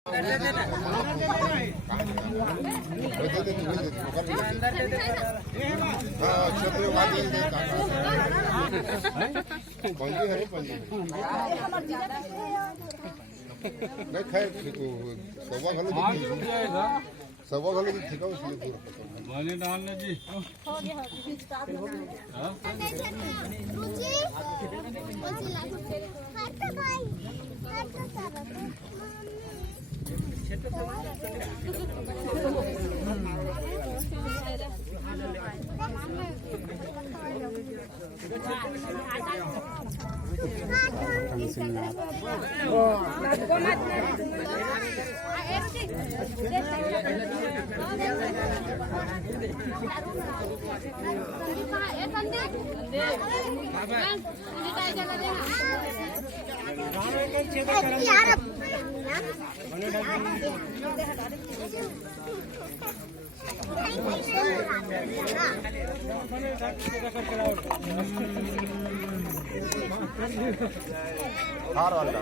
नहीं खैर सवा घालो सवा घालो ठीक है माने डालना जी हो गया हां रुचि हाथ भाई हाथ सारा हार वाला